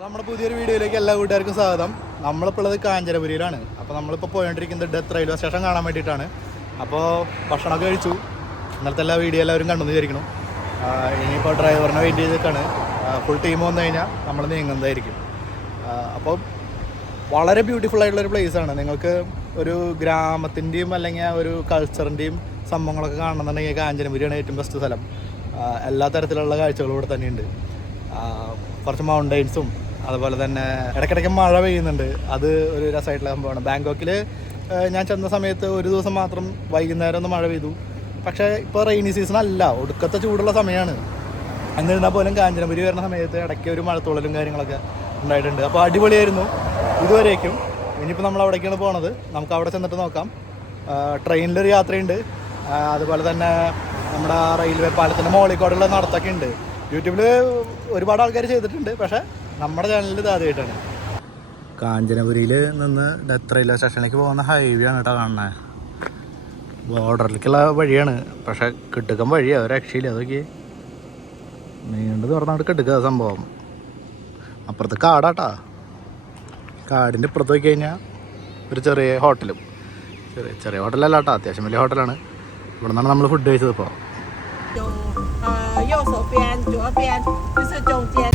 അപ്പോൾ നമ്മുടെ പുതിയൊരു വീഡിയോയിലേക്ക് എല്ലാ കൂട്ടുകാർക്കും സ്വാഗതം. നമ്മളിപ്പോൾ ഉള്ളത് കാഞ്ചനപുരിയിലാണ്. അപ്പോൾ നമ്മളിപ്പോൾ പോയിക്കൊണ്ടിരിക്കുന്നത് ഡെത്ത് റെയിൽവേ സ്റ്റേഷൻ കാണാൻ വേണ്ടിയിട്ടാണ്. അപ്പോൾ ഭക്ഷണമൊക്കെ കഴിച്ചു. ഇന്നലത്തെ എല്ലാ വീഡിയോ എല്ലാവരും കണ്ടെന്ന് വിചാരിക്കണം. ഇനിയിപ്പോൾ ഡ്രൈവറിനെ വെയിറ്റ് ചെയ്തിട്ടാണ്. ഫുൾ ടീം വന്നു കഴിഞ്ഞാൽ നമ്മൾ നീങ്ങുന്നതായിരിക്കും. അപ്പോൾ വളരെ ബ്യൂട്ടിഫുൾ ആയിട്ടുള്ളൊരു പ്ലേസാണ്. നിങ്ങൾക്ക് ഒരു ഗ്രാമത്തിൻ്റെയും അല്ലെങ്കിൽ ഒരു കൾച്ചറിൻ്റെയും സംഭവങ്ങളൊക്കെ കാണണമെന്നുണ്ടെങ്കിൽ കാഞ്ചനപുരിയാണ് ഏറ്റവും ബെസ്റ്റ് സ്ഥലം. എല്ലാ തരത്തിലുള്ള കാഴ്ചകളും ഇവിടെ തന്നെയുണ്ട്. കുറച്ച് മൗണ്ടെയ്ൻസും അതുപോലെ തന്നെ ഇടയ്ക്കിടയ്ക്ക് മഴ പെയ്യുന്നുണ്ട്. അത് ഒരു രസമായിട്ടുള്ള സംഭവമാണ്. ബാങ്കോക്കിൽ ഞാൻ ചെന്ന സമയത്ത് ഒരു ദിവസം മാത്രം വൈകുന്നേരം ഒന്ന് മഴ പെയ്തു. പക്ഷേ ഇപ്പോൾ റെയിനി സീസൺ അല്ല, ഒടുക്കത്തെ ചൂടുള്ള സമയമാണ്. എന്നിരുന്നാൽ പോലും കാഞ്ചനപുരി വരുന്ന സമയത്ത് ഇടയ്ക്ക് ഒരു മഴത്തുള്ളലും കാര്യങ്ങളൊക്കെ ഉണ്ടായിട്ടുണ്ട്. അപ്പോൾ അടിപൊളിയായിരുന്നു ഇതുവരേക്കും. ഇനിയിപ്പോൾ നമ്മൾ അവിടേക്കാണ് പോണത്. നമുക്ക് അവിടെ ചെന്നിട്ട് നോക്കാം. ട്രെയിനിലൊരു യാത്രയുണ്ട്. അതുപോലെ തന്നെ നമ്മുടെ റെയിൽവേ പാലത്തിൻ്റെ മോളിക്കോടുള്ള നടത്തൊക്കെ ഉണ്ട്. യൂട്യൂബിൽ ഒരുപാട് ആൾക്കാർ ചെയ്തിട്ടുണ്ട്. പക്ഷേ നമ്മുടെ ചാനലിൽ ഇത് ആദ്യമായിട്ടാണ്. കാഞ്ചനപുരിയിൽ നിന്ന് ഡെത്ത് റെയിൽവേ സ്റ്റേഷനിലേക്ക് പോകുന്ന ഹൈവേ ആണ് കേട്ടോ കാണുന്നത്. ബോർഡറിലേക്കുള്ള വഴിയാണ്. പക്ഷേ കിട്ടുക്കം വഴിയാണ്, ഒരു രക്ഷയില്ല. അതൊക്കെ നീണ്ടു തുറന്നാണ്ട് കിട്ടുക സംഭവം. അപ്പുറത്ത് കാടാട്ടാ. കാടിൻ്റെ ഇപ്പുറത്ത് നോക്കി കഴിഞ്ഞാൽ ഒരു ചെറിയ ഹോട്ടലും. ചെറിയ ഹോട്ടലല്ല കേട്ടോ, അത്യാവശ്യം വലിയ ഹോട്ടലാണ്. ഇവിടെ നിന്നാണ് നമ്മൾ ഫുഡ് കഴിച്ചത്. ഇപ്പോൾ 右手边、左边就是中间。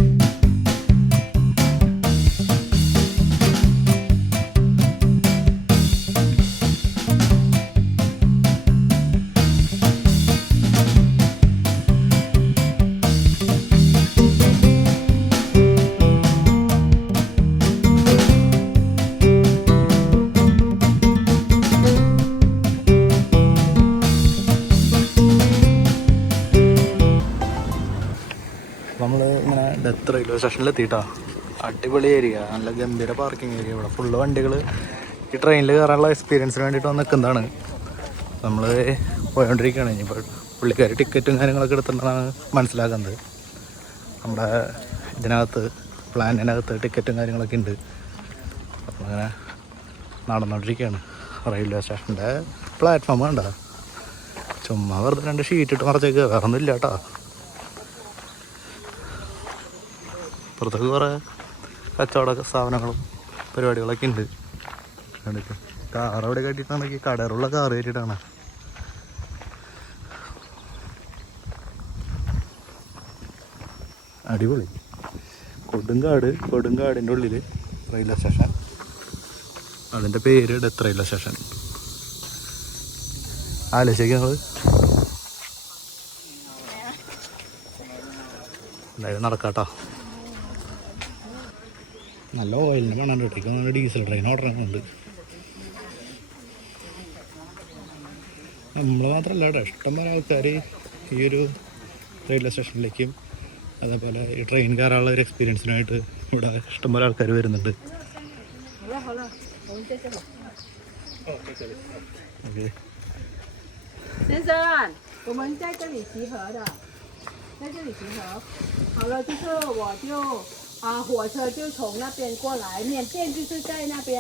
നമ്മൾ ഇങ്ങനെ ഡെത്ത് റെയിൽവേ സ്റ്റേഷനിൽ എത്തിയിട്ടാ. അടിപൊളി ഏരിയ, നല്ല ഗംഭീര പാർക്കിംഗ് ഏരിയ. ഇവിടെ ഫുള്ള് വണ്ടികൾ ഈ ട്രെയിനിൽ കയറാനുള്ള എക്സ്പീരിയൻസിന് വേണ്ടിയിട്ട് വന്ന് നിൽക്കുന്നതാണ്. നമ്മൾ പോയോണ്ടിരിക്കുകയാണ്. ഇനിയിപ്പോൾ പുള്ളിക്കാർ ടിക്കറ്റും കാര്യങ്ങളൊക്കെ എടുത്തിട്ടുണ്ടെന്നാണ് മനസ്സിലാക്കുന്നത്. നമ്മുടെ ഇതിനകത്ത് പ്ലാനിനകത്ത് ടിക്കറ്റും കാര്യങ്ങളൊക്കെ ഉണ്ട്. അപ്പോൾ അങ്ങനെ നടന്നുകൊണ്ടിരിക്കുകയാണ്. റെയിൽവേ സ്റ്റേഷൻ്റെ പ്ലാറ്റ്ഫോം വേണ്ട, ചുമ്മാ വെറുതെ 2 ഷീറ്റ് ഇട്ട് മറച്ചേക്ക്, വേറെ ഒന്നും ഇല്ല കേട്ടോ. പുറത്തൊക്കെ കുറേ കച്ചവട സ്ഥാപനങ്ങളും പരിപാടികളൊക്കെ ഉണ്ട്. കാർ അവിടെ കയറ്റിട്ടാണെങ്കിൽ കടറുള്ള കാർ കയറ്റിയിട്ടാണ്. അടിപൊളി. കൊടുങ്കാടിൻ്റെ ഉള്ളിൽ റെയിൽവേ സ്റ്റേഷൻ. അതിൻ്റെ പേര് ഡെത്ത് റെയിൽവേ സ്റ്റേഷൻ. ആലോചിക്കുക ഞങ്ങൾ എന്തായാലും നടക്കാട്ടോ. നല്ല ഓയിലിന് വേണം കേട്ടോ. ഡീസൽ ട്രെയിൻ ഓർഡറുണ്ട്. നമ്മൾ മാത്രമല്ല കേട്ടോ, ഇഷ്ടംപോലെ ആൾക്കാർ ഈ ഒരു റെയിൽവേ സ്റ്റേഷനിലേക്കും അതേപോലെ ഈ ട്രെയിൻ കയറാനുള്ള ഒരു എക്സ്പീരിയൻസിനായിട്ട് ഇവിടെ ഇഷ്ടംപോലെ ആൾക്കാർ വരുന്നുണ്ട്. Okay. 先生，我们在这里集合的，在这里集合。好了，就是我就火车就从那边过来，缅甸就是在那边，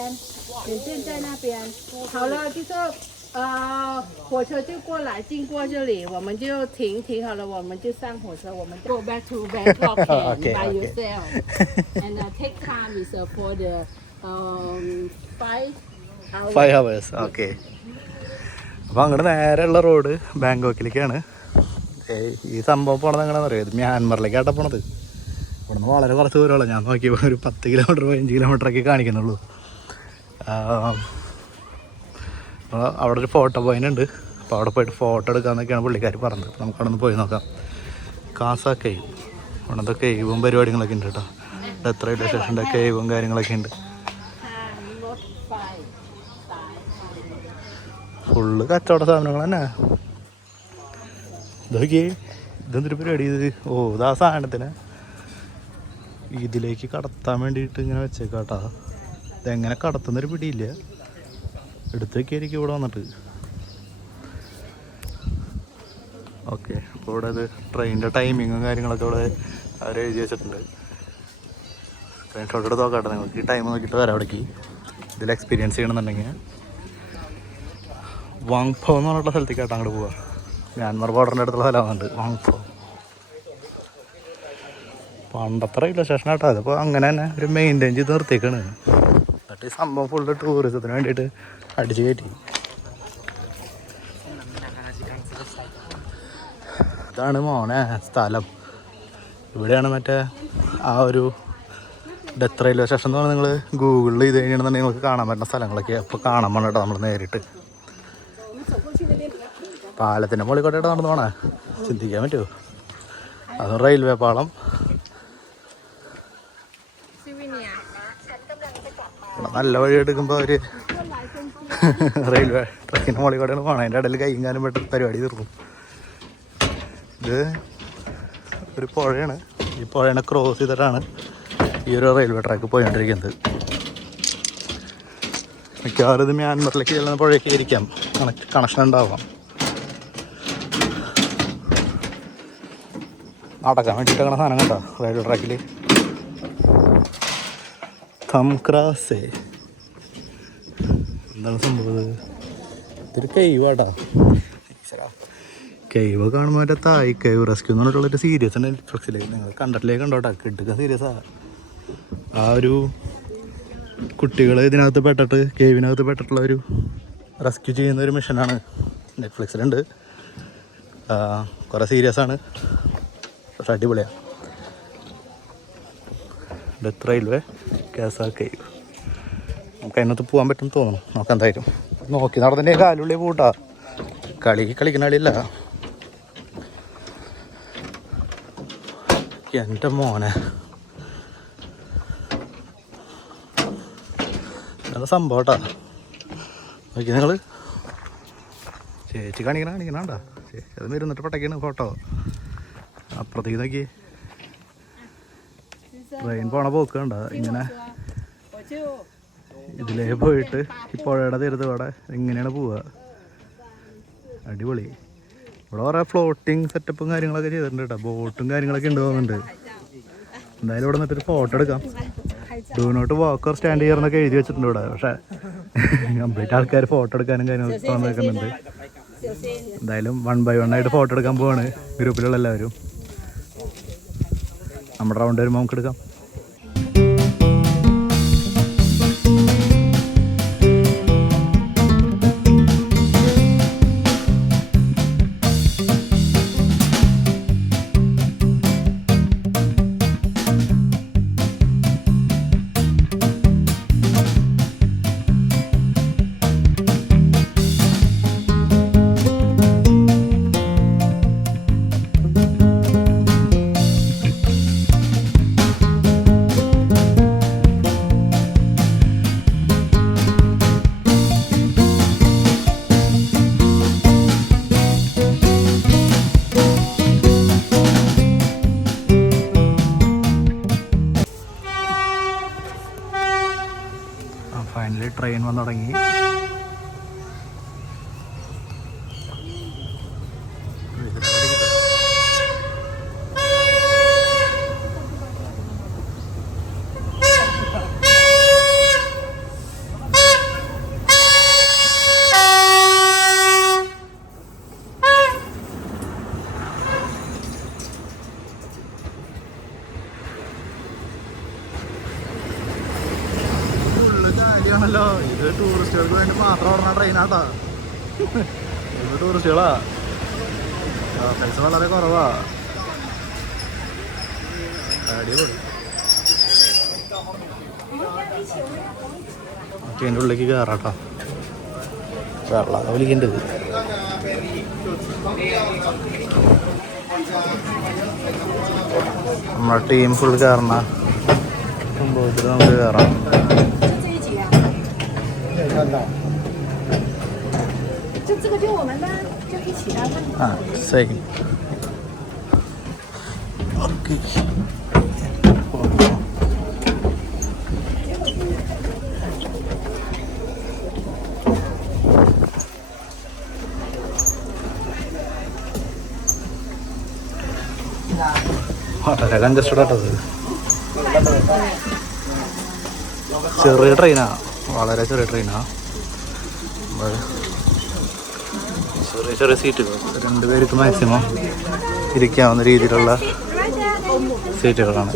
缅甸在那边。好了，就是火车就过来，经过这里，我们就停好了，我们就上火车，我们 go back to Bangkok Okay, by okay. yourself, and take time is for the 5 hours. 5 hours. Okay. അപ്പോൾ അങ്ങോട്ട് നേരെയുള്ള റോഡ് ബാങ്കോക്കിലേക്കാണ്. ഈ സംഭവം പോണത് എങ്ങനെയാണെന്ന് അറിയാം. ഇത് മ്യാൻമറിലേക്കാട്ടാ പോണത്. ഇവിടെ നിന്ന് വളരെ കുറച്ച് ദൂരമുള്ളൂ. ഞാൻ നോക്കിയപ്പോൾ ഒരു 10 കിലോമീറ്റർ 15 കിലോമീറ്ററൊക്കെ കാണിക്കുന്നുള്ളൂ. അപ്പോൾ അവിടെ ഒരു ഫോട്ടോ പോയിന്റ് ഉണ്ട്. അപ്പോൾ അവിടെ പോയിട്ട് ഫോട്ടോ എടുക്കാമെന്നൊക്കെയാണ് പുള്ളിക്കാർ പറഞ്ഞത്. നമുക്ക് അവിടെ നിന്ന് പോയി നോക്കാം. കാസ കേവ്, അവിടുത്തെ കേവും പരിപാടികളൊക്കെ ഉണ്ട് കേട്ടോ. ഡെത്ത് റെയിൽവേ സ്റ്റേഷൻ്റെ കേവും കാര്യങ്ങളൊക്കെ ഉണ്ട്. ഫുള്ള് കച്ചവട സാധനങ്ങൾ തന്നെ. ഇതൊക്കെ ഇതെന്തൊരു പരിപാടി ഇത്? ഓ, ഇതാ സാധനത്തിന് ഇതിലേക്ക് കടത്താൻ വേണ്ടിയിട്ട് ഇങ്ങനെ വെച്ചേക്കാട്ടാ. ഇതെങ്ങനെ കടത്തുന്നൊരു പിടിയില്ല. എടുത്ത് വയ്ക്കായിരിക്കും ഇവിടെ വന്നിട്ട്. ഓക്കെ. അപ്പോൾ ഇവിടെ ഇത് ട്രെയിനിൻ്റെ ടൈമിങ്ങും കാര്യങ്ങളൊക്കെ ഇവിടെ അവർ എഴുതി വെച്ചിട്ടുണ്ട്. സ്ക്രീൻഷോട്ട് എടുത്ത് നോക്കാട്ടെ നിങ്ങൾക്ക്. ഈ ടൈം നോക്കിയിട്ട് വരാം അവിടേക്ക്. ഇതിൽ എക്സ്പീരിയൻസ് ചെയ്യണമെന്നുണ്ടെങ്കിൽ വാങ്ഫോ എന്ന് പറഞ്ഞിട്ടുള്ള സ്ഥലത്തേക്കായിട്ട് അങ്ങോട്ട് പോവുക. മ്യാൻമർ ബോർഡറിൻ്റെ അടുത്തുള്ള സ്ഥലമാകുന്നുണ്ട് വാങ്ഫോ. പണ്ടത്തെ റെയിൽവേ സ്റ്റേഷൻ ആട്ടോ. അതിപ്പോൾ അങ്ങനെ തന്നെ ഒരു മെയിൻറ്റെയിൻ ചെയ്ത് നിർത്തിയേക്കാണ്. എന്നിട്ട് ഈ സംഭവം ഫുള്ള് ടൂറിസത്തിന് വേണ്ടിയിട്ട് അടിച്ചു കയറ്റി. ഇതാണ് മോനെ സ്ഥലം. ഇവിടെയാണ് മറ്റേ ആ ഒരു ഡെത്ത് റെയിൽവേ സ്റ്റേഷൻ എന്ന് പറഞ്ഞാൽ നിങ്ങൾ ഗൂഗിളിൽ ഇത് കഴിഞ്ഞിട്ടുണ്ടെങ്കിൽ നിങ്ങൾക്ക് കാണാൻ പറ്റുന്ന സ്ഥലങ്ങളൊക്കെ അപ്പോൾ കാണാൻ വേണം കേട്ടോ. നമ്മൾ നേരിട്ട് പാലത്തിൻ്റെ മുകളിൽ നടന്നു പോണേ, ചിന്തിക്കാൻ പറ്റുമോ? അതും റെയിൽവേ പാളം. നല്ല വഴി എടുക്കുമ്പോൾ ഒരു റെയിൽവേ ട്രെക്കിന് മുകളിൽ കൂടെയാണ് പോകണം. അതിൻ്റെ ഇടയിൽ കൈയും കാലും പെട്ടെന്ന് പരിപാടി തീർക്കും. ഇത് ഒരു പുഴയാണ്. ഈ പുഴയെ ക്രോസ് ചെയ്തിട്ടാണ് ഈ ഒരു റെയിൽവേ ട്രാക്ക് പോയിക്കൊണ്ടിരിക്കുന്നത്. മിക്കവാറും ഇത് മ്യാൻമറിലേക്ക് ചെല്ലുന്ന പുഴയ്ക്ക് ഇരിക്കാം, കണക്ഷൻ ഉണ്ടാവാം. നടക്കാൻ വേണ്ടിയിട്ട് അങ്ങനെ സാധനം കണ്ടോ റെയിൽവേ ട്രാക്കിൽ. തംക്രാസേ എന്താണ് സംഭവം? ഇതൊരു കൈവാട്ടാ. കൈവ് കാണുമ്പോൾ മറ്റേ തായ് കൈവ് റെസ്ക്യൂ എന്ന് പറഞ്ഞിട്ടുള്ളൊരു സീരീസ് ഉണ്ട് നെറ്റ്ഫ്ലിക്സിൽ. നിങ്ങൾ കണ്ടിട്ടിലേക്ക് കണ്ടോട്ടാ, കിട്ടുക സീരീസാണ്. ആ ഒരു കുട്ടികൾ ഇതിനകത്ത് പെട്ടിട്ട് കേവിനകത്ത് പെട്ടിട്ടുള്ള ഒരു റെസ്ക്യൂ ചെയ്യുന്ന ഒരു മിഷനാണ്. നെറ്റ്ഫ്ലിക്സിലുണ്ട്. കുറേ സീരിയസാണ്, പക്ഷെ അടിപൊളിയാണ്. ഡെത്ത് റെയിൽവേ കാസ കേവ്. നമുക്ക് അതിനകത്ത് പോകാൻ പറ്റും തോന്നുന്നു. നോക്കാം എന്തായാലും. നോക്കി നടന്നതിൻ്റെ കാലുള്ളിൽ പോട്ടാ. കളിക്കുന്ന കളിയില്ല. എൻ്റെ മോനെ എന്താ സംഭവം കേട്ടാ. നോക്കി നിങ്ങൾ ചേച്ചി കാണിക്കണാണ്ടാ. ചേച്ചി അത് ഇരുന്നിട്ട് പട്ടയ്ക്കാണ് ഫോട്ടോ. അപ്പുറത്തേക്ക് നോക്കി ട്രെയിൻ പോണ പോക്ക് കണ്ട. ഇങ്ങനെ ഇതിലേ പോയിട്ട് ഈ പുഴയുടെ തീരത്ത് ഇവിടെ ഇങ്ങനെയാണ് പോവുക. അടിപൊളി. ഇവിടെ കുറേ ഫ്ലോട്ടിങ് സെറ്റപ്പും കാര്യങ്ങളൊക്കെ ചെയ്തിട്ടുണ്ട് കേട്ടോ. ബോട്ടും കാര്യങ്ങളൊക്കെ ഉണ്ട് തോന്നുന്നുണ്ട്. എന്തായാലും ഇവിടെ നിന്നിട്ടൊരു ഫോട്ടോ എടുക്കാം. ഡൂ നോട്ട് വാക്കർ സ്റ്റാൻഡ് ചെയ്യാറെന്നൊക്കെ എഴുതി വെച്ചിട്ടുണ്ട് ഇവിടെ. പക്ഷേ കംപ്ലീറ്റ് ആൾക്കാർ ഫോട്ടോ എടുക്കാനും കാര്യങ്ങളൊക്കെ വന്നിരിക്കുന്നുണ്ട്. എന്തായാലും 1 by 1 ആയിട്ട് ഫോട്ടോ എടുക്കാൻ പോവാണ് ഗ്രൂപ്പിലുള്ള എല്ലാവരും. നമ്മുടെ റൗണ്ട് വരുമ്പോൾ നമുക്ക് എടുക്കാം. ഫൈനലി ട്രെയിൻ വന്നു തുടങ്ങി. ണല്ലോ ഇത് ടൂറിസ്റ്റുകൾക്ക് വേണ്ടി മാത്രം ഓടുന്ന ട്രെയിനാട്ടാ. ഇത് ടൂറിസ്റ്റുകളാ. പൈസ വളരെ കുറവാ. അടിപൊളി. അതിൻ്റെ ഉള്ളിലേക്ക് കയറാട്ടാ. വെള്ളം വലിക്കേണ്ടത്. നമ്മുടെ ടീം ഫുൾ കയറണ സംഭവത്തിൽ നമുക്ക് കയറാം. same. Okay. വളരെ കൺജസ്റ്റഡ് ആട്ടത്. ചെറിയ ട്രെയിനാണ്, വളരെ ചെറിയ ട്രെയിനാണ്. ചെറിയ ചെറിയ സീറ്റുകൾ, 2 പേർക്ക് മാക്സിമം ഇരിക്കാവുന്ന രീതിയിലുള്ള സീറ്റുകളാണ്.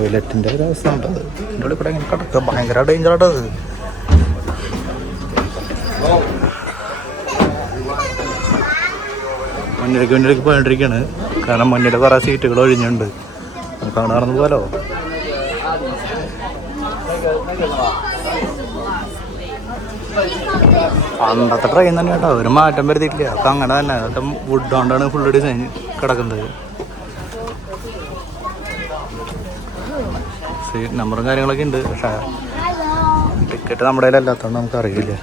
ടോയ്ലറ്റിൻ്റെ ഒരു അവസ്ഥ ഉണ്ടത്. ഇവിടെ ഇവിടെ ഇങ്ങനെ കിടക്കുക ഭയങ്കര ഡേഞ്ചറായിട്ടത്. മുന്നിലേക്ക് പോയിട്ടിരിക്കുകയാണ്. കാരണം മുന്നിൽ കുറേ സീറ്റുകൾ ഒഴിഞ്ഞുണ്ട്. നമുക്ക് അവിടെ നടന്നു പോലോ. പണ്ടത്തെ ട്രെയിൻ തന്നെ കേട്ടോ, ഒരു മാറ്റം വരുത്തിയിട്ടില്ല. അപ്പം അങ്ങനെ തന്നെ അതൊക്കെ വുഡ് കൊണ്ടാണ് ഫുള്ള് ഡിസൈൻ കിടക്കുന്നത്. സീറ്റ് നമ്പറും കാര്യങ്ങളൊക്കെ ഉണ്ട്. പക്ഷേ ടിക്കറ്റ് നമ്മുടെ കയ്യിലല്ലാത്തതുകൊണ്ട് നമുക്കറിയില്ല.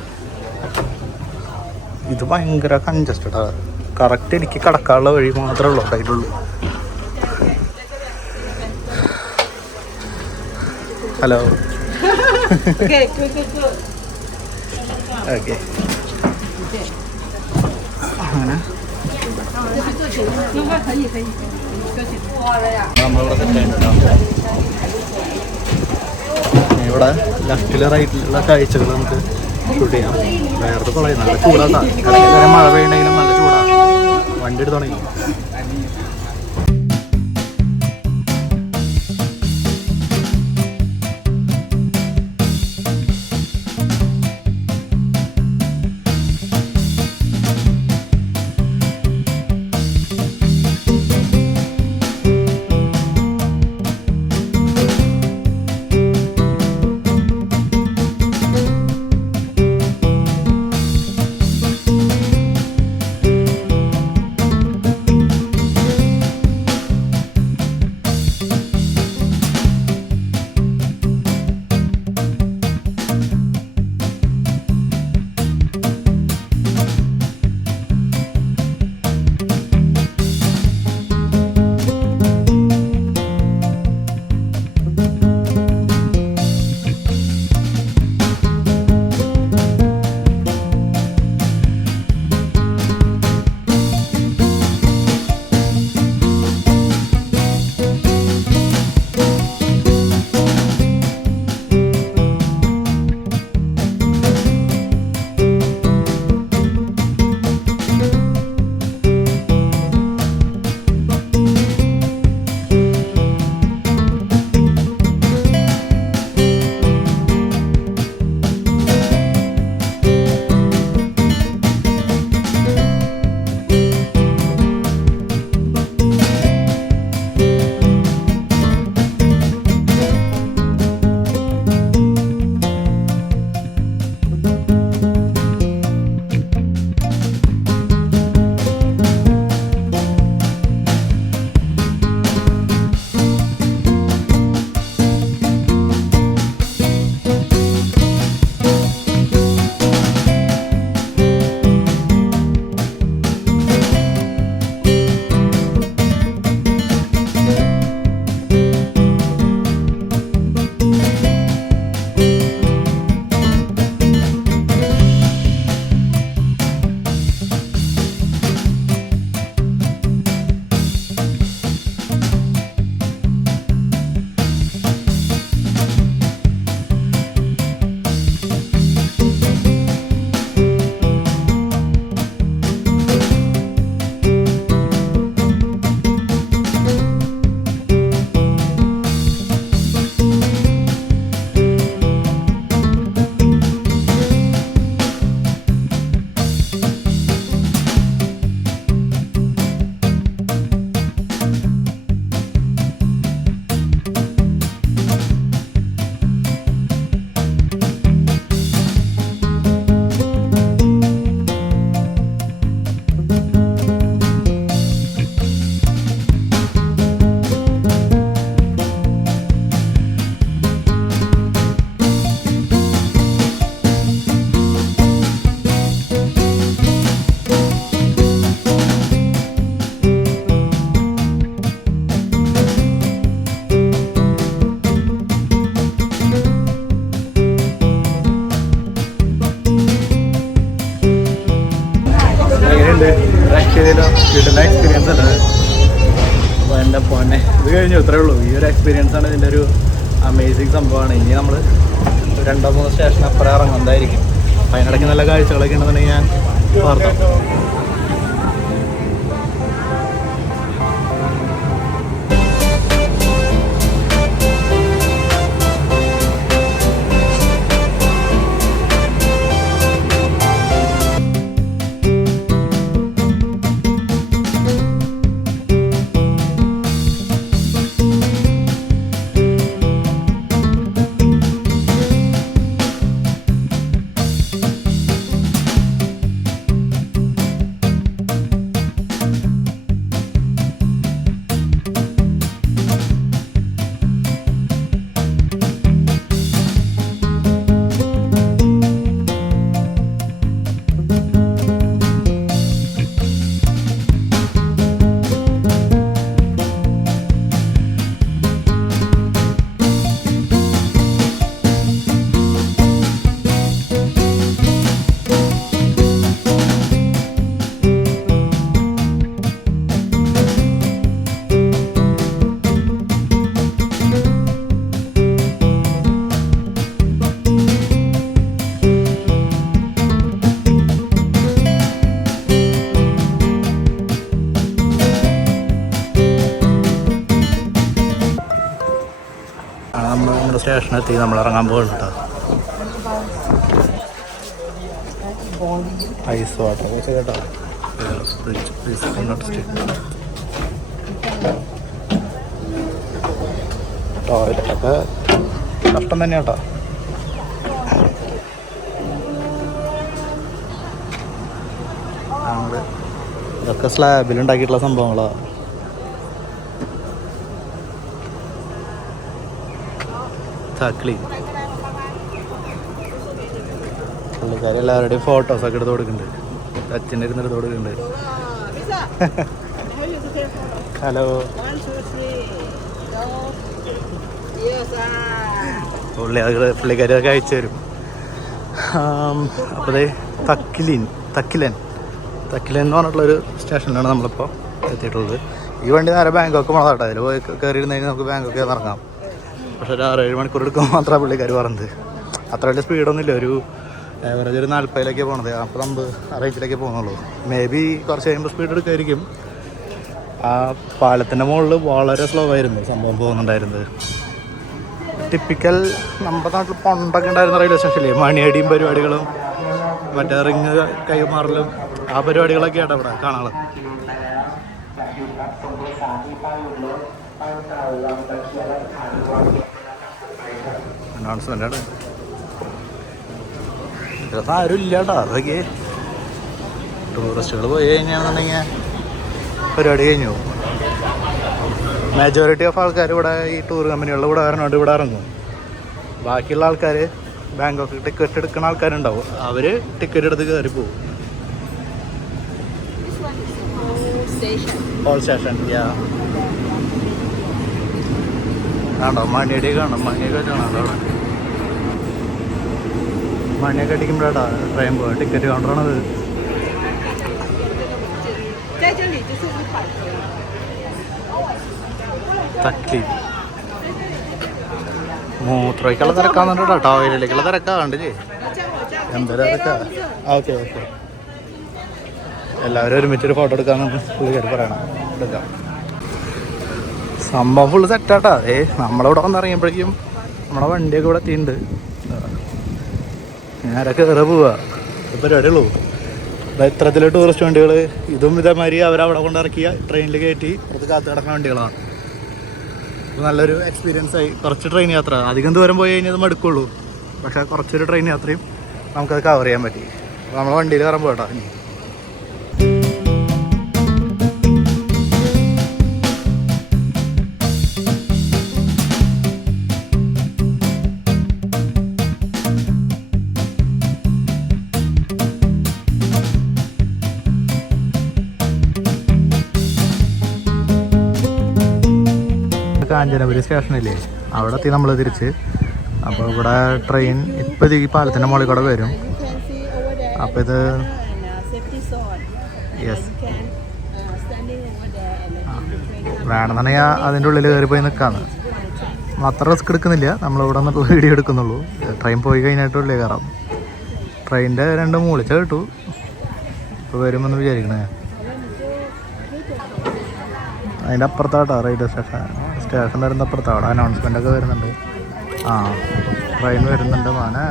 ഇത് ഭയങ്കര കൺജസ്റ്റഡാണ്. കറക്റ്റ് എനിക്ക് കിടക്കാനുള്ള വഴി മാത്രമേ ഉള്ളൂ അതിലുള്ളൂ. Hello okay. അങ്ങനെ നമ്മളിവിടെ സെറ്റായിട്ടുണ്ടോ. ഇവിടെ ലെഫ്റ്റില് റൈറ്റിലുള്ള കാഴ്ചകൾ നമുക്ക് ഷൂട്ട് ചെയ്യാം. വേറെ കൊള്ളാം. നല്ല ചൂടാട്ടാ. മഴ പെയ്യണമെങ്കിലും നല്ല ചൂടാണ്. വണ്ടി എടുത്ത് തുടങ്ങി. കിട്ടുന്ന എക്സ്പീരിയൻസ് ആണ്. അപ്പോൾ എൻ്റെ പോന്നെ ഇത് കഴിഞ്ഞു, ഇത്രയേ ഉള്ളൂ. ഈ ഒരു എക്സ്പീരിയൻസ് ആണ് ഇതിൻ്റെ ഒരു അമേസിങ് സംഭവമാണ്. ഇനി നമ്മൾ 2-3 സ്റ്റേഷൻ അപ്പുറം ഇറങ്ങുന്നതായിരിക്കും. അപ്പം അതിനിടയ്ക്ക് നല്ല കാഴ്ചകളൊക്കെ ഉണ്ടെന്നുണ്ടെങ്കിൽ ഞാൻ വാർത്താം. നമ്മൾ സ്റ്റേഷനെത്തി, നമ്മൾ ഇറങ്ങാൻ പോകുന്നു കേട്ടോ. ഐസ് വാട്ടർ കേട്ടോ. ടോയ്ലറ്റൊക്കെ കഷ്ടം തന്നെ കേട്ടോ. ഇതൊക്കെ സ്ലാബിലുണ്ടാക്കിയിട്ടുള്ള സംഭവങ്ങളാണ്. പുള്ളിക്കാർ എല്ലാവരുടെയും ഫോട്ടോസൊക്കെ എടുത്ത് കൊടുക്കുന്നുണ്ട്. അച്ഛൻ്റെ ഇരുന്ന് എടുത്ത് കൊടുക്കുന്നുണ്ട്. ഹലോ. പുള്ളിക്കാരൊക്കെ അയച്ചു തരും. അപ്പോൾ തക്കിലൻ എന്ന് പറഞ്ഞിട്ടുള്ളൊരു സ്റ്റേഷനിലാണ് നമ്മളിപ്പോൾ എത്തിയിട്ടുള്ളത്. ഈ വണ്ടി നേരെ ബാങ്കോക്ക് പോകണം. അതിൽ പോയി കയറിയിരുന്ന് കഴിഞ്ഞാൽ നമുക്ക് ബാങ്കോക്ക് ഇറങ്ങാം. പക്ഷെ ഒരു 6-7 മണിക്കൂർ എടുക്കുമ്പോൾ മാത്രമാണ് പുള്ളിക്കാർ പറഞ്ഞത്. അത്ര വലിയ സ്പീഡൊന്നുമില്ല. ഒരു ആവറേജ് ഒരു 40-ലേക്കാണ് പോകണത്. അപ്പോൾ നമ്മൾ ആ റേഞ്ചിലേക്ക് പോകുന്നുള്ളൂ. മേ ബി കുറച്ച് കഴിയുമ്പോൾ സ്പീഡ് എടുക്കുമായിരിക്കും. ആ പാലത്തിൻ്റെ മുകളിൽ വളരെ സ്ലോ ആയിരുന്നു സംഭവം പോകുന്നുണ്ടായിരുന്നത്. ടിപ്പിക്കൽ നമ്മുടെ നാട്ടിൽ പണ്ടൊക്കെ ഉണ്ടായിരുന്ന റെയിൽവേ സ്റ്റേഷനില്ലേ, മണിയടിയും പരിപാടികളും മറ്റേ റിങ് കൈമാറലും ആ പരിപാടികളൊക്കെയാണ് ഇവിടെ കാണാറ്. അനൗൺസ്മെൻ്റാണ്. ഇതൊക്കെ ആരും ഇല്ല കേട്ടോ. അതൊക്കെ ടൂറിസ്റ്റുകൾ പോയി കഴിഞ്ഞാണെന്നുണ്ടെങ്കിൽ പരിപാടി കഴിഞ്ഞു. മെജോറിറ്റി ഓഫ് ആൾക്കാർ ഇവിടെ ഈ ടൂർ കമ്പനികളിൽ ഇവിടെ വരണോണ്ട് ഇവിടെ ഇറങ്ങും. ബാക്കിയുള്ള ആൾക്കാർ ബാങ്കോക്ക് ടിക്കറ്റ് എടുക്കുന്ന ആൾക്കാരുണ്ടാവും. അവർ ടിക്കറ്റ് എടുത്ത് കയറി പോകും. ഹോൾ സ്റ്റേഷൻ ആണോ? മണിയടി കാണാം. മണിയൊക്കെ കാണാം അവിടെ. മണിയൊക്കെ അടിക്കുമ്പോഴാടാ ട്രെയിൻ പോവാ. ടിക്കറ്റ് കൗണ്ടറാണത്. തക്കി മൂത്രയ്ക്കുള്ള തിരക്കാന്നുണ്ടോ? ടോയ്ലറ്റിലേക്കുള്ള തിരക്കാണ്ടില്ലേ? എന്താ തിരക്കാ? ഓക്കെ. എല്ലാവരും ഒരുമിച്ചൊരു ഫോട്ടോ എടുക്കാമെന്ന് പുള്ളിക്കാർ പറയണം. എടുക്കാം. സംഭവം ഫുള്ള് സെറ്റാട്ടാ. നമ്മളിവിടെ വന്നിറങ്ങിയപ്പോഴേക്കും നമ്മുടെ വണ്ടിയൊക്കെ ഇവിടെ എത്തിയിട്ടുണ്ട്. നേരെ കയറി പോവാ. പരിപാടിയുള്ളൂ. ഇത്തരത്തിലെ ടൂറിസ്റ്റ് വണ്ടികൾ ഇതും ഇതേമാതിരി അവരവിടെ കൊണ്ടിറക്കിയ ട്രെയിനിൽ കയറ്റി പുറത്ത് കാത്തു കിടക്കുന്ന വണ്ടികളാണ്. നല്ലൊരു എക്സ്പീരിയൻസ് ആയി. കുറച്ച് ട്രെയിൻ യാത്ര അധികം ദൂരം പോയി കഴിഞ്ഞാൽ അത് മടുക്കുള്ളൂ. പക്ഷേ കുറച്ചൊരു ട്രെയിൻ യാത്രയും നമുക്കത് കവർ ചെയ്യാൻ പറ്റി. അപ്പോൾ നമ്മളെ വണ്ടിയിൽ കയറുമ്പോൾ കേട്ടോ. കാഞ്ചനപുരി സ്റ്റേഷനില്ലേ, അവിടെ എത്തി നമ്മൾ തിരിച്ച്. അപ്പോൾ ഇവിടെ ട്രെയിൻ ഇപ്പോൾ ഈ പാലത്തിൻ്റെ മുകളിൽ കൂടെ വരും. അപ്പോൾ ഇത് യെസ് വേണമെന്നുണ്ടെങ്കിൽ അതിൻ്റെ ഉള്ളിൽ കയറി പോയി നിൽക്കാന്ന്. അത്ര റിസ്ക് എടുക്കുന്നില്ല, നമ്മളിവിടെ നിന്നുള്ള വീഡിയോ എടുക്കുന്നുള്ളൂ. ട്രെയിൻ പോയി കഴിഞ്ഞിട്ടുള്ളേ കയറാം. ട്രെയിനിൻ്റെ 2 മൂളിച്ച കിട്ടു. ഇപ്പോൾ വരുമെന്ന് വിചാരിക്കണേ. അതിൻ്റെ അപ്പുറത്താട്ടോ റെയിൽവേ സ്റ്റേഷൻ വരുന്ന അപ്പുറത്താണ്. അവിടെ അനൗൺസ്മെൻ്റ് ഒക്കെ വരുന്നുണ്ട്. ആ ട്രെയിൻ വരുന്നുണ്ട് മോനെ.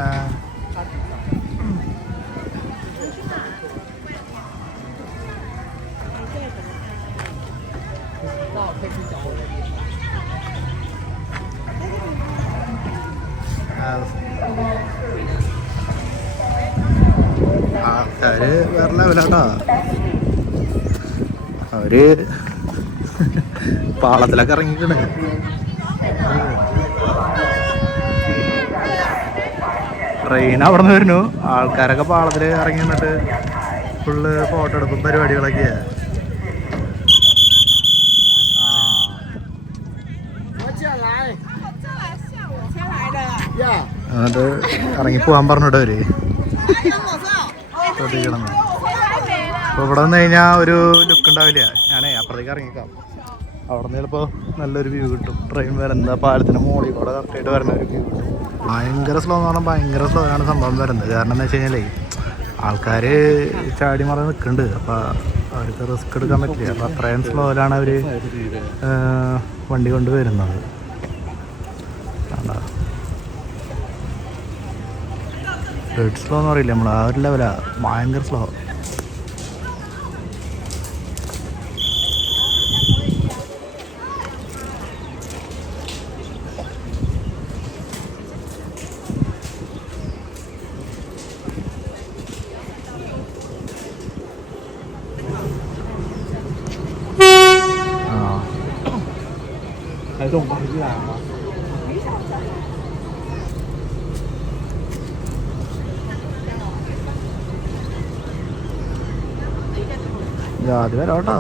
ആൾക്കാര് വേറെ ലെവലാട്ടാ. അവര് പാളത്തിലൊക്കെ ഇറങ്ങിയിട്ടുണ്ട്. ട്രെയിൻ അവിടെ നിന്ന് വരുന്നു. ആൾക്കാരൊക്കെ പാളത്തിൽ ഇറങ്ങി നിന്നിട്ട് ഫുള്ള് ഫോട്ടോ എടുക്കും പരിപാടികളൊക്കെയാ. അത് ഇറങ്ങി പോകാൻ പറഞ്ഞിട്ട് അവര് ശ്രദ്ധിക്കണം. അപ്പോൾ ഇവിടെ വന്നു കഴിഞ്ഞാൽ ഒരു ലുക്ക് ഉണ്ടാവില്ല. ഞാനേ അപ്പുറത്തേക്ക് ഇറങ്ങിക്കാം. അവിടെ നിന്ന് ചിലപ്പോൾ നല്ലൊരു വ്യൂ കിട്ടും. ട്രെയിൻ വരുന്ന പാലത്തിന് മുകളിൽ കൂടെ കറക്റ്റായിട്ട് വരുന്ന ഒരു വ്യൂ കിട്ടും. ഭയങ്കര സ്ലോ എന്ന് പറഞ്ഞാൽ ഭയങ്കര സ്ലോ ആണ് സംഭവം വരുന്നത്. കാരണം എന്താ വെച്ച് കഴിഞ്ഞാലേ ആൾക്കാർ ചാടി മറന്ന് നിൽക്കുന്നുണ്ട്. അപ്പോൾ അവർക്ക് റിസ്ക് എടുക്കാൻ പറ്റില്ല. അപ്പോൾ അത്രയും സ്ലോയിലാണ് അവർ വണ്ടി കൊണ്ട് വരുന്നത്. ഡെഡ് സ്ലോ എന്ന് പറയില്ല നമ്മൾ, ആ ഒരു ലെവലാണ്. ഭയങ്കര സ്ലോ. അത് വരാം കേട്ടോ.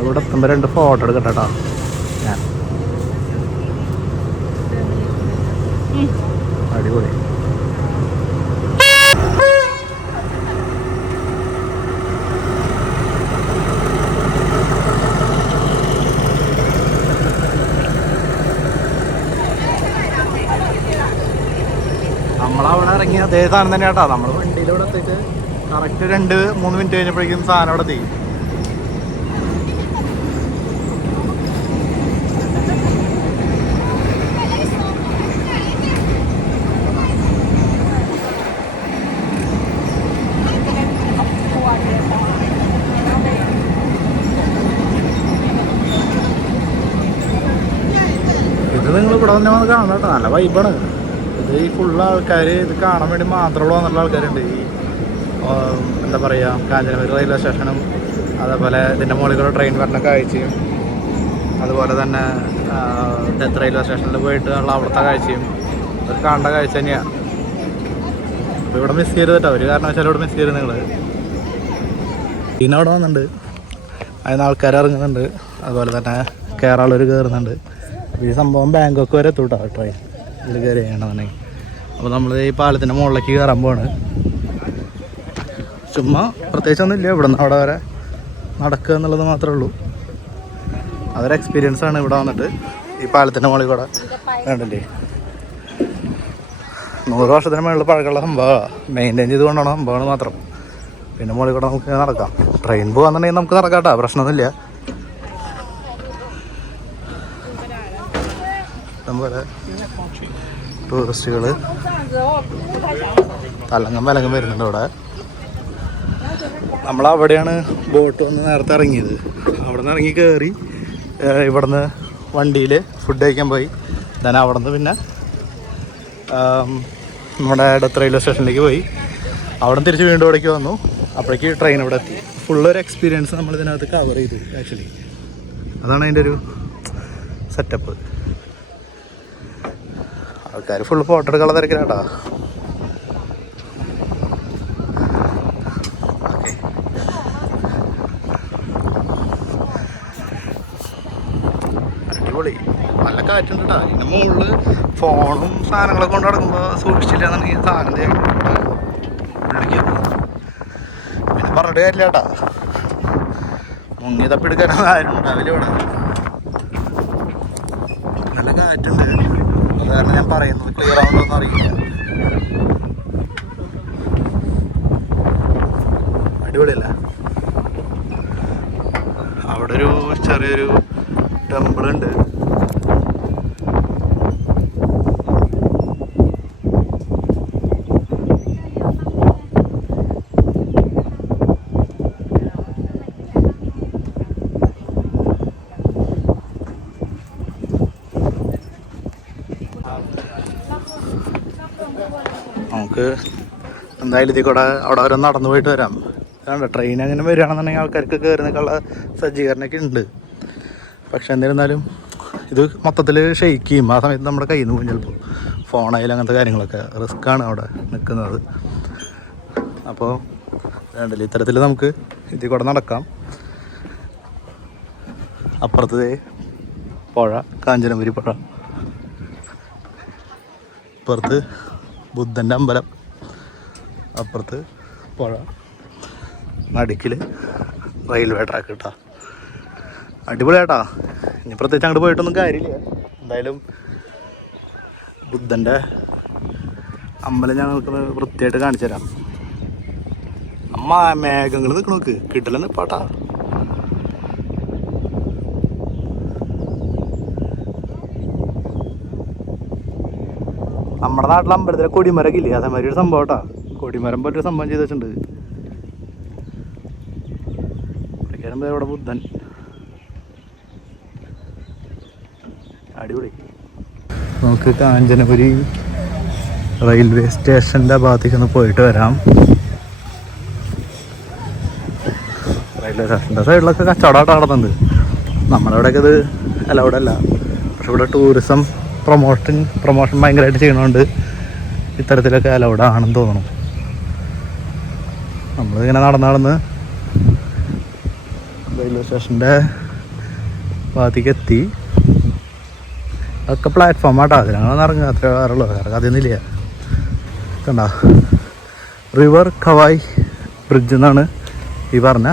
ഇവിടെ എത്തുമ്പോൾ 2 ഫോട്ടോ എടുക്കട്ടെ കേട്ടോ. ഞാൻ അടിപൊളി. നമ്മളവിടെ ഇറങ്ങി അതേ സാധനം തന്നെ കേട്ടോ. നമ്മൾ വണ്ടിയിലൂടെ എത്തിയിട്ട് കറക്റ്റ് 2-3 മിനിറ്റ് കഴിഞ്ഞപ്പോഴേക്കും സാധനം അവിടെ എത്തി. ഇത് നിങ്ങൾ ഇവിടെ തന്നെ വന്ന് കാണണം കേട്ടോ. നല്ല വൈബാണ്. ഇത് ഈ ഫുള്ള് ആൾക്കാർ ഇത് കാണാൻ വേണ്ടി മാത്രമുള്ള വന്നുള്ള ആൾക്കാരുണ്ട്. ഈ എന്താ പറയുക, കാഞ്ചനപുരി റെയിൽവേ സ്റ്റേഷനും അതേപോലെ ഇതിൻ്റെ മുകളിൽ കൂടെ ട്രെയിൻ വരുന്ന കാഴ്ചയും അതുപോലെ തന്നെ ഡെത്ത് റെയിൽവേ സ്റ്റേഷനിൽ പോയിട്ട് ഉള്ള അവിടുത്തെ കാഴ്ചയും ഒരു കാണേണ്ട കാഴ്ച തന്നെയാണ്. അപ്പോൾ ഇവിടെ മിസ് ചെയ്ത് കേട്ടോ. ഒരു കാരണവശാലും ഇവിടെ മിസ് ചെയ്ത് നിങ്ങൾ. പിന്നെ അവിടെ വന്നിട്ടുണ്ട്, അതിന് ആൾക്കാർ ഇറങ്ങുന്നുണ്ട്. അതുപോലെ തന്നെ കയറാനുള്ളവർ കയറുന്നുണ്ട്. ഈ സംഭവം ബാങ്കോക്ക് വരെ എത്തൂട്ടോ ട്രെയിൻ ഇതിൽ കയറി ചെയ്യണമെന്നുണ്ടെങ്കിൽ. അപ്പോൾ നമ്മൾ ഈ പാലത്തിൻ്റെ മുകളിലേക്ക് കയറാൻ പോവാണ്. ചുമ്മാ പ്രത്യേകിച്ചൊന്നുമില്ല, ഇവിടെ നിന്ന് അവിടെ വരെ നടക്കുക എന്നുള്ളത് മാത്രമേ ഉള്ളൂ. അതൊരു എക്സ്പീരിയൻസാണ് ഇവിടെ വന്നിട്ട് ഈ പാലത്തിൻ്റെ മുകളിൽ കൂടെ. വേണ്ടല്ലേ, 100 വർഷത്തിന് മുകളിൽ പഴക്കമുള്ള സംഭവമാണ്. മെയിൻറ്റെയിൻ ചെയ്ത് കൊണ്ടാണ് സംഭവമാണ് മാത്രം. പിന്നെ മുകളിൽ കൂടെ നമുക്ക് നടക്കാം. ട്രെയിൻ പോകാന്നുണ്ടെങ്കിൽ നമുക്ക് നടക്കാം കേട്ടോ, പ്രശ്നമൊന്നുമില്ല. ഇഷ്ടംപോലെ ടൂറിസ്റ്റുകൾ തലങ്ങും വിലങ്ങും വരുന്നുണ്ട് ഇവിടെ. നമ്മളവിടെയാണ് ബോട്ട് വന്ന് നേരത്തെ ഇറങ്ങിയത്. അവിടെ നിന്ന് ഇറങ്ങി കയറി ഇവിടുന്ന് വണ്ടിയിൽ ഫുഡ് കഴിക്കാൻ പോയി. then അവിടെ നിന്ന് പിന്നെ നമ്മുടെ ഡെത്ത് റെയിൽവേ സ്റ്റേഷനിലേക്ക് പോയി. അവിടെ നിന്ന് തിരിച്ച് വീണ്ടും ഇവിടേക്ക് വന്നു. അപ്പോഴേക്ക് ട്രെയിൻ ഇവിടെ എത്തി. ഫുള്ളൊരു എക്സ്പീരിയൻസ് നമ്മൾ ഇതിനകത്ത് കവർ ചെയ്തു ആക്ച്വലി. അതാണ് അതിൻ്റെ ഒരു സെറ്റപ്പ്. ആൾക്കാർ ഫുള്ള് ഫോട്ടോ എടുക്കാനുള്ള തിരക്കിലാട്ടാ. അടിപൊളി, നല്ല കാറ്റുണ്ട് കേട്ടോ. ഇതിൻ്റെ മുകളിൽ ഫോണും സാധനങ്ങളൊക്കെ കൊണ്ട് നടക്കുമ്പോൾ സൂക്ഷിച്ചില്ല എന്നുണ്ടെങ്കിൽ സാധനം വിളിക്കാം. പിന്നെ പറഞ്ഞിട്ട് കാര്യമില്ല കേട്ടാ. മുങ്ങി തപ്പിയെടുക്കാനൊന്നും ആരും ഉണ്ടാവില്ല ഇവിടെ. നല്ല കാറ്റുണ്ട്, അത് കാരണം ഞാൻ പറയുന്നത് ക്ലിയർ ആവുന്നതൊന്നും അറിയില്ല. അടിപൊളിയല്ല? അവിടെ ഒരു ചെറിയൊരു ടെമ്പിൾ ഉണ്ട്. നമുക്ക് എന്തായാലും ഇതിൽ കൂടെ അവിടെ വരെ നടന്നു പോയിട്ട് വരാം. അതാണ്ട് ട്രെയിൻ അങ്ങനെ വരികയാണെന്നുണ്ടെങ്കിൽ ആൾക്കാർക്ക് കയറുന്നതിനുള്ള സജ്ജീകരണമൊക്കെ ഉണ്ട്. പക്ഷെ എന്നിരുന്നാലും ഇത് മൊത്തത്തിൽ ഷെയ്ക്ക് ചെയ്യും. ആ സമയത്ത് നമ്മുടെ കയ്യിൽ നിന്ന് പോകും ചിലപ്പോൾ ഫോണായാലും അങ്ങനത്തെ കാര്യങ്ങളൊക്കെ റിസ്ക്കാണ് അവിടെ നിൽക്കുന്നത്. അപ്പോൾ വേണ്ടല്ലോ ഇത്തരത്തിൽ നമുക്ക് ഇതിൽ കൂടെ നടക്കാം. അപ്പുറത്ത് പുഴ, കാഞ്ചനപുരി പുഴ, ഇപ്പുറത്ത് ബുദ്ധൻ്റെ അമ്പലം, അപ്പുറത്ത് പുഴ, നടുക്കിൽ റെയിൽവേ ട്രാക്ക് കേട്ടോ. അടിപൊളിയാട്ടാ. ഇനി പ്രത്യേകിച്ച് അങ്ങോട്ട് പോയിട്ടൊന്നും കാര്യമില്ല. എന്തായാലും ബുദ്ധൻ്റെ അമ്പലം ഞങ്ങൾക്ക് വൃത്തിയായിട്ട് കാണിച്ചു തരാം. അമ്മ മേഘങ്ങൾ നിൽക്കണ നോക്ക്, കിട്ടലെന്ന് പാട്ടാ. നമ്മുടെ നാട്ടിലെ അമ്പലത്തിലെ കൊടിമരമൊക്കെ ഇല്ലേ, അതേമാതിരി ഒരു സംഭവം കേട്ടോ. കൊടിമരം പോലൊരു സംഭവം ചെയ്ത് വെച്ചിട്ടുണ്ട്. ഇവിടെ ബുദ്ധൻ അടിപൊളി. നമുക്ക് കാഞ്ചനപുരി റെയിൽവേ സ്റ്റേഷൻ്റെ ഭാഗത്തേക്ക് ഒന്ന് പോയിട്ട് വരാം. റെയിൽവേ സ്റ്റേഷൻ്റെ സൈഡിലൊക്കെ കച്ചവടമായിട്ട് നടന്നുണ്ട്. നമ്മുടെ ഇവിടെയൊക്കെ ഇത് അലൗഡ് അല്ല. പക്ഷെ ഇവിടെ ടൂറിസം പ്രൊമോഷൻ ഭയങ്കരമായിട്ട് ചെയ്യണോണ്ട് ഇത്തരത്തിലൊക്കെ അലൗഡ് ആണെന്ന് തോന്നുന്നു. നമ്മളിങ്ങനെ നടന്ന് റെയിൽവേ സ്റ്റേഷൻ്റെ ഭാഗത്തേക്ക് എത്തി. അതൊക്കെ പ്ലാറ്റ്ഫോമാട്ടോ, അതിനങ്ങനെ ഇറങ്ങുക, അത്ര വേറുള്ളൂ, വേറെ കഥയൊന്നുമില്ല. കണ്ട റിവർ കവായ് ബ്രിഡ്ജ് എന്നാണ് ഈ പറഞ്ഞ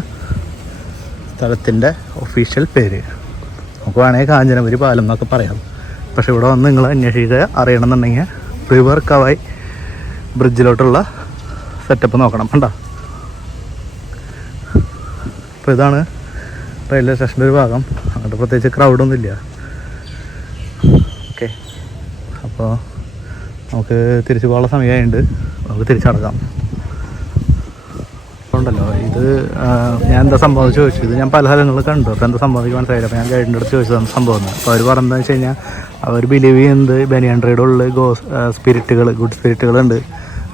സ്ഥലത്തിൻ്റെ ഒഫീഷ്യൽ പേര്. നമുക്ക് വേണമെങ്കിൽ കാഞ്ചനപുരി പാലം എന്നൊക്കെ പറയാം. പക്ഷെ ഇവിടെ വന്ന് നിങ്ങൾ അന്വേഷിക്കുക, അറിയണമെന്നുണ്ടെങ്കിൽ റിവർ കവായ് ബ്രിഡ്ജിലോട്ടുള്ള സെറ്റപ്പ് നോക്കണം. കണ്ടോ, അപ്പോൾ ഇതാണ് റെയിൽവേ സ്റ്റേഷൻ്റെ ഒരു ഭാഗം. അങ്ങോട്ട് പ്രത്യേകിച്ച് ക്രൗഡൊന്നും ഇല്ല. ഓക്കെ, അപ്പോൾ നമുക്ക് തിരിച്ചു പോകാനുള്ള സമയമായിട്ടുണ്ട്. നമുക്ക് തിരിച്ചടക്കാം. ഉണ്ടല്ലോ ഇത് ഞാൻ എന്താ സംഭവം ചോദിച്ചു. ഇത് ഞാൻ പല സ്ഥലങ്ങളിൽ കണ്ടു. അപ്പോൾ എന്താ സംഭവിക്കാൻ മനസ്സിലായില്ല. അപ്പോൾ ഞാൻ ഗൈഡിൻ്റെ അടുത്ത് ചോദിച്ചതാണ് സംഭവം. അപ്പോൾ അവർ പറഞ്ഞതെന്ന് വെച്ച് കഴിഞ്ഞാൽ അവർ ബിലീവ് ചെയ്യുന്നത് ബനിയൻ ട്രേഡുള്ള സ്പിരിറ്റുകൾ, ഗുഡ് സ്പിരിറ്റുകളുണ്ട്.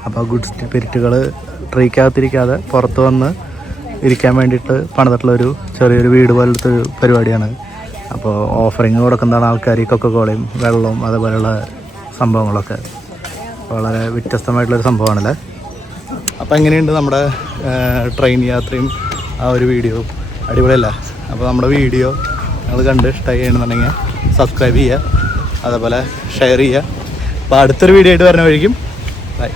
അപ്പോൾ ഗുഡ് സ്പിരിറ്റുകൾ ട്രീക്കകത്തിരിക്കാതെ പുറത്ത് വന്ന് ഇരിക്കാൻ വേണ്ടിയിട്ട് പണിതിട്ടുള്ളൊരു ചെറിയൊരു വീട് പോലത്തെ ഒരു പരിപാടിയാണ്. അപ്പോൾ ഓഫറിങ് കൊടുക്കുന്നതാണ് ആൾക്കാർ കൊക്കക്കോളയും വെള്ളവും അതേപോലെയുള്ള സംഭവങ്ങളൊക്കെ. വളരെ വ്യത്യസ്തമായിട്ടുള്ളൊരു സംഭവമാണല്ലേ. അപ്പോൾ എങ്ങനെയുണ്ട് നമ്മുടെ ട്രെയിൻ യാത്രയും ആ ഒരു വീഡിയോ? അടിപൊളിയല്ല? അപ്പോൾ നമ്മുടെ വീഡിയോ നിങ്ങൾ കണ്ട് ഇഷ്ടമായി ചെയ്യണമെന്നുണ്ടെങ്കിൽ സബ്സ്ക്രൈബ് ചെയ്യുക, അതേപോലെ ഷെയർ ചെയ്യുക. അപ്പോൾ അടുത്തൊരു വീഡിയോ ആയിട്ട് വരുന്ന വഴിക്കും ബൈ.